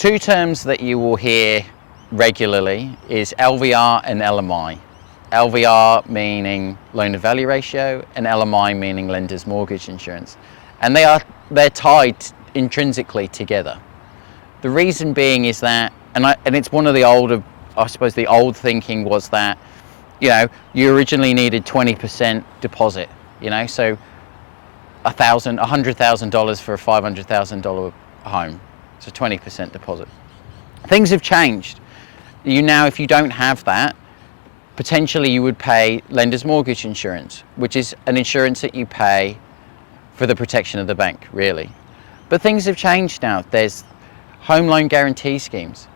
Two terms that you will hear regularly is LVR and LMI. LVR meaning loan to value ratio and LMI meaning lender's mortgage insurance. And they're tied intrinsically together. The reason being is that, and it's one of the older, I suppose the old thinking was that, you originally needed 20% deposit, so $100,000 for a $500,000 home, so 20% deposit. Things have changed. Now, if you don't have that, potentially you would pay lender's mortgage insurance, which is an insurance that you pay for the protection of the bank, really. But things have changed now. There's home loan guarantee schemes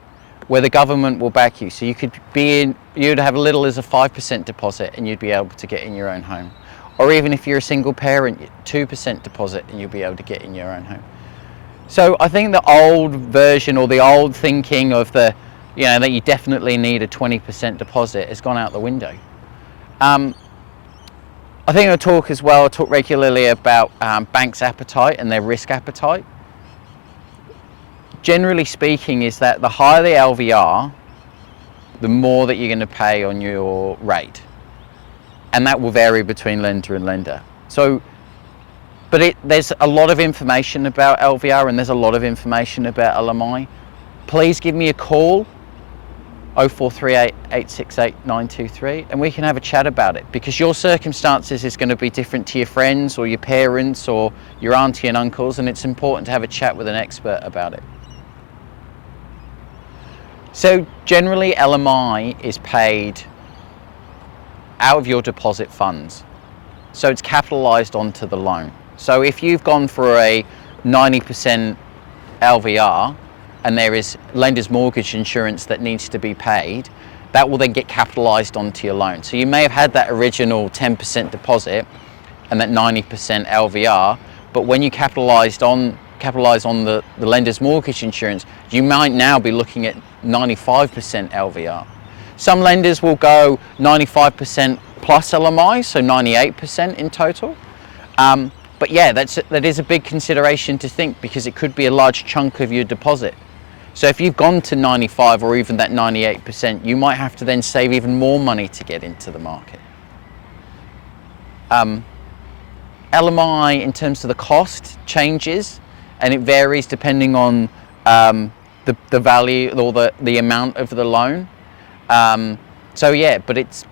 where the government will back you. So you'd have as little as a 5% deposit and you'd be able to get in your own home. Or even if you're a single parent, 2% deposit and you'll be able to get in your own home. So I think the old version or the old thinking of that you definitely need a 20% deposit has gone out the window. I think I talk regularly about banks' appetite and their risk appetite. Generally speaking, is that the higher the LVR, the more that you're going to pay on your rate. And that will vary between lender and lender. But there's a lot of information about LVR and there's a lot of information about LMI. Please give me a call, 0438 868 923, and we can have a chat about it, because your circumstances is going to be different to your friends or your parents or your auntie and uncles, and it's important to have a chat with an expert about it. So generally LMI is paid out of your deposit funds. So it's capitalized onto the loan. So if you've gone for a 90% LVR and there is lender's mortgage insurance that needs to be paid, that will then get capitalized onto your loan. So you may have had that original 10% deposit and that 90% LVR, but when you capitalize on the lender's mortgage insurance, you might now be looking at 95% LVR. Some lenders will go 95% plus LMI, so 98% in total. But yeah, that is a big consideration to think, because it could be a large chunk of your deposit. So if you've gone to 95 or even that 98%, you might have to then save even more money to get into the market. LMI, in terms of the cost, changes, and it varies depending on the value or the amount of the loan. So yeah, but it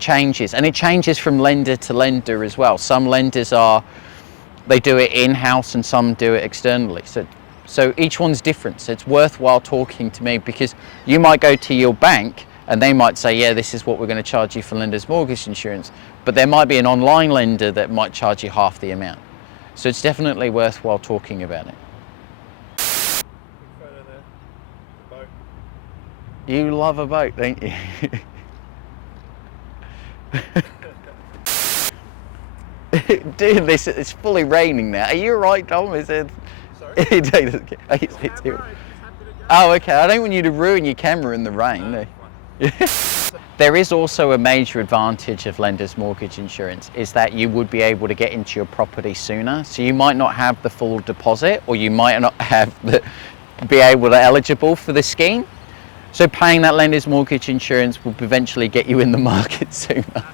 changes, and it changes from lender to lender as well. Some lenders they do it in-house and some do it externally. So each one's different. So it's worthwhile talking to me, because you might go to your bank and they might say, yeah, this is what we're going to charge you for lender's mortgage insurance. But there might be an online lender that might charge you half the amount. So it's definitely worthwhile talking about it. Photo there, the boat. You love a boat, don't you? Dude, it's fully raining now. Are you alright, Tom? Is it? Sorry? Oh, okay. I don't want you to ruin your camera in the rain. No. There is also a major advantage of lender's mortgage insurance, is that you would be able to get into your property sooner. So you might not have the full deposit, or you might not be eligible for the scheme. So paying that lender's mortgage insurance will eventually get you in the market sooner.